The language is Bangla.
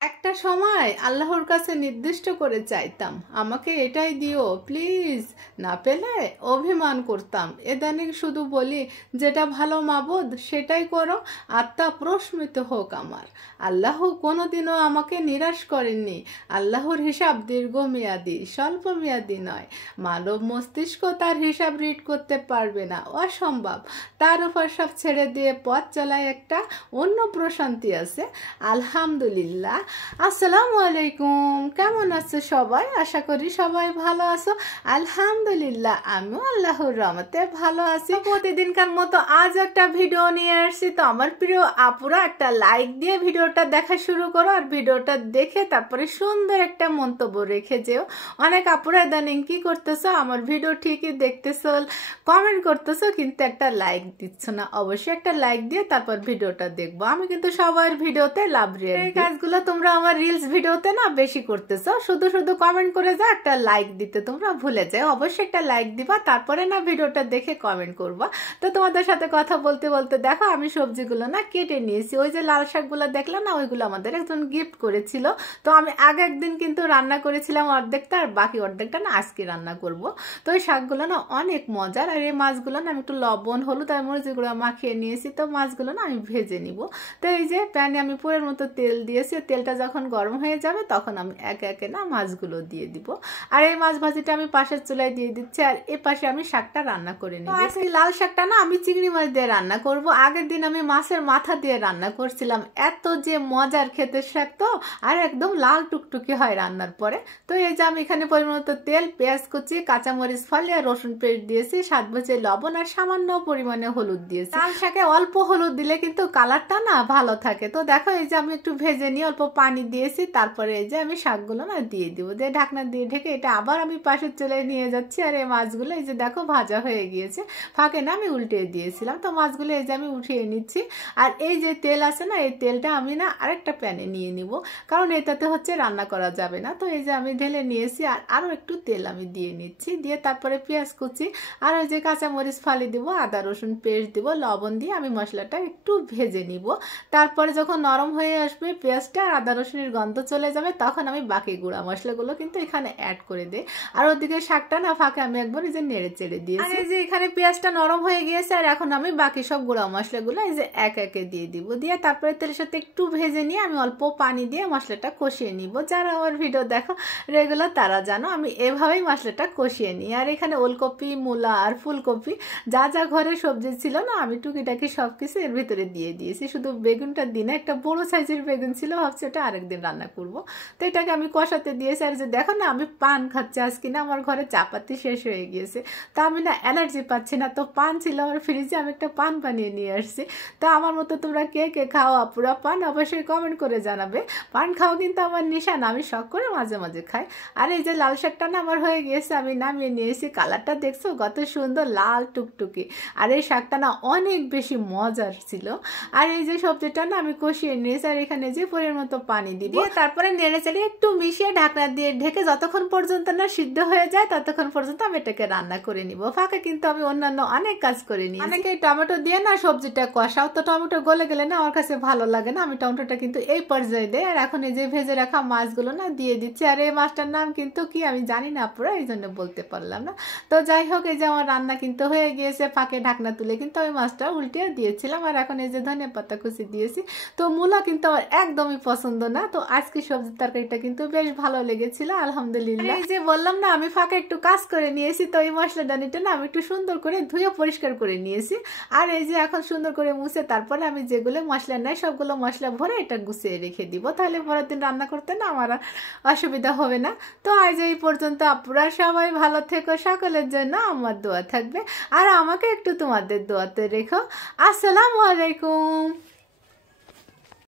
একটা সময় আল্লাহর কাছে নির্দিষ্ট করে চাইতাম, আমাকে এটাই দিও প্লিজ। না পেলে অভিমান করতাম। এদানিক শুধু বলি, যেটা ভালো মাবুদ সেটাই করো, আত্মা প্রশমিত হোক আমার। আল্লাহ কোনোদিনও আমাকে নিরাশ করেননি। আল্লাহর হিসাব দীর্ঘমেয়াদী, স্বল্প মেয়াদী নয়। মানব মস্তিষ্ক তার হিসাব রিড করতে পারবে না, অসম্ভব। তার উপর সব ছেড়ে দিয়ে পথ চলায় একটা অন্য প্রশান্তি আছে। আলহামদুলিল্লাহ। আসসালামু আলাইকুম, কেমন আছো সবাই? আশা করি সবাই ভালো আছো। আলহামদুলিল্লাহ, আমিও আল্লাহর রহমতে ভালো আছি। প্রতিদিনকার মতো আজ একটা ভিডিও নিয়ে আসছি। তো আমার প্রিয় আপুরা একটা লাইক দিয়ে ভিডিওটা দেখা শুরু করো, আর ভিডিওটা দেখে তারপরে সুন্দর একটা মন্তব্য রেখে যেও। অনেক আপুরা ইদানিং কি করতেছো, আমার ভিডিও ঠিকই দেখতেছো, কমেন্ট করতেছো, কিন্তু একটা লাইক দিচ্ছ না। অবশ্যই একটা লাইক দিয়ে তারপর ভিডিওটা দেখবো। আমি কিন্তু সবার ভিডিওতে লাভ রিয়েক্ট দিই। এই কাজগুলো তোমরা আমার রিলস ভিডিওতে না বেশি করতেছো, শুধু শুধু কমেন্ট করে যাও, একটা লাইক দিতে তোমরা ভুলে যাও। অবশ্যই একটা লাইক দিবা, তারপরে না ভিডিওটা দেখে কমেন্ট করবা। তো তোমাদের সাথে কথা বলতে বলতে দেখো আমি সবজিগুলো না কেটে নিয়েছি। ওই যে লাল শাকগুলো দেখলে না, ওইগুলো আমাদের একজন গিফট করেছিল। তো আমি আগে একদিন কিন্তু রান্না করেছিলাম অর্ধেকটা, আর বাকি অর্ধেকটা না আজকে রান্না করব। তো ওই শাকগুলো না অনেক মজার। আর এই মাছগুলো না আমি একটু লবণ হলুদ আর মরিচগুলো মাখিয়ে নিয়েছি। তো মাছগুলো না আমি ভেজে নিব। তো এই যে প্যানে আমি পুরের মতো তেল দিয়েছি। তেলটা যখন গরম হয়ে যাবে তখন আমি একে একে না মাছগুলো দিয়ে দিব। আর এই মাছ ভাজিটা আমি পাশের চুলায় দিয়ে দিচ্ছি, আর এ পাশে আমি শাকটা রান্না করে নিব। আজকে লাল শাকটা না আমি চিংড়ি মাছ দিয়ে রান্না করব। আগের দিন আমি মাছের মাথা দিয়ে রান্না করছিলাম, এত যে মজার খেতে শাক, তো আর একদম লাল টুকটুকি হয় রান্নার পরে। তো এই যে আমি এখানে পরিমাণ মতো তেল, পেঁয়াজ কুচি, কাঁচামরিচ ফালি আর রসুন পেস্ট দিয়েছি, স্বাদ বুঝে লবণ আর সামান্য পরিমাণে হলুদ দিয়েছি। লাল শাকে অল্প হলুদ দিলে কিন্তু কালারটা না ভালো থাকে। তো দেখো এই যে আমি একটু ভেজে নিয়ে অল্প পানি দিয়েছি, তারপরে এই যে আমি শাকগুলো না দিয়ে দিব, দিয়ে ঢাকনা দিয়ে ঢেকে এটা আবার আমি পাশের চুলায় নিয়ে যাচ্ছি। আর এই মাছগুলো এই যে দেখো ভাজা হয়ে গিয়েছে, ফাঁকে না আমি উল্টে দিয়েছিলাম। তো মাছগুলো এই যে আমি উঠিয়ে নিচ্ছি। আর এই যে তেল আছে না, এই তেলটা আমি না আরেকটা প্যানে নিয়ে নিব, কারণ এটাতে হচ্ছে রান্না করা যাবে না। তো এই যে আমি ঢেলে নিয়েছি, আর আরও একটু তেল আমি দিয়ে নিচ্ছি। দিয়ে তারপরে পেঁয়াজ কুচি আর ওই যে কাঁচামরিচ ফালি দিব, আদা রসুন পেস্ট দিব, লবণ দিয়ে আমি মশলাটা একটু ভেজে নিব। তারপরে যখন নরম হয়ে আসবে পেঁয়াজটা আর আদা রসুনের গন্ধ চলে যাবে, তখন আমি বাকি গুঁড়া মশলাগুলো কিন্তু এখানে অ্যাড করে দিই। আর ওদিকে শাকটা না ফাঁকে আমি একবার এই যে নেড়ে চেড়ে দিয়েছি। এই যে এখানে পেঁয়াজটা নরম হয়ে গিয়েছে, আর এখন আমি বাকি সব গুঁড়া মশলাগুলো এই যে এক একে দিয়ে দিব। দিয়ে তারপরে তেলের সাথে একটু ভেজে নিয়ে আমি অল্প পানি দিয়ে মশলাটা কষিয়ে নিব। যারা আমার ভিডিও দেখো রেগুলার তারা জানো আমি এভাবেই মশলাটা কষিয়ে নিই। আর এখানে ওলকপি, মূলা আর ফুলকপি যা যা ঘরে সবজি ছিল না, আমি টুকিটাকি সব কিছু এর ভিতরে দিয়ে দিয়েছি। শুধু বেগুনটা দিনে একটা বড় সাইজের বেগুন ছিল, ভাবছি ওটা আরেকদিন রান্না করব। তো এটাকে আমি কষাতে দিয়েছি। আর যে দেখো না আমি পান খাচ্ছি, আজকে না আমার ঘরে চাপাতি শেষ হয়ে গিয়েছে। তো আমি না অ্যালার্জি পাচ্ছি না, তো পান ছিল আমার ফ্রিজে, আমি একটা পান বানিয়ে নিয়ে আসছি। তো আমার মতো তোমরা কে কে খাও আপুরা পান, অবশ্যই কমেন্ট করে জানাবে। পান খাও কিন্তু আমার নেশা না, আমি শখ করে মাঝে মাঝে খাই। আর এই যে লাল শাকটা না আমার হয়ে গিয়েছে, আমি নামিয়ে নিয়েছি। কালারটা দেখছো কত সুন্দর লাল টুকটুকি। আর এই শাকটা না অনেক বেশি মজার ছিল। আর এই যে সবজিটা না আমি কষিয়ে নিয়েছি, আর এখানে যে পরিমাণ মতো পানি দিব, তারপরে নেড়ে চেড়ে একটু মিশিয়ে ঢাকনা দিয়ে ঢেকে যতক্ষণ পর্যন্ত না সিদ্ধ হয়ে যায় ততক্ষণ পর্যন্ত আমি এটাকে রান্না করে নিব। ফাঁকে কিন্তু আমি অন্যান্য অনেক কাজ করে নিই। অনেকে টমেটো দিয়ে না সবজিটা কষাও, তো টমেটো গলে গেলে না আমার কাছে ভালো লাগে না, আমি টমেটোটা কিন্তু এই পর্যায়ে দেয়। আর এখন এই যে ভেজে রাখা মাছগুলো না দিয়ে দিচ্ছি। আর এই মাছটার নাম কিন্তু কি আমি জানি না আপুরা, এই জন্য বলতে পারলাম না। তো যাই হোক, এই যে আমার রান্না কিন্তু হয়ে গিয়েছে। ফাঁকে ঢাকনা তুলে কিন্তু আমি মাছটা উল্টে দিয়েছিলাম। আর এখন এই যে ধনিয়া পাতা কুচি দিয়েছি। তো মূলা কিন্তু আমার একদমই পছন্দ না। তো আজকে সবজির তরকারিটা কিন্তু বেশ ভালো লেগেছিল আলহামদুলিল্লাহ। এই যে বললাম না আমি ফাঁকে একটু কাজ করে নিয়েছি। তো এই মশলা ডানিটা না আমি একটু সুন্দর করে ধুয়ে পরিষ্কার করে নিয়েছি। আর এই যে এখন সুন্দর করে মুছে তারপরে আমি যেগুলো মশলা নাই সবগুলো মশলা ভরে এটা গুছিয়ে রেখে দিব, তাহলে পরের দিন রান্না করতে না আমার অসুবিধা হবে না। তো আজ এই পর্যন্ত, আপনারা সবাই ভালো থেকো, সকলের জন্য আমার দোয়া থাকবে। আর আমাকে একটু তোমাদের দোয়াতে রেখো। আসসালামু আলাইকুম।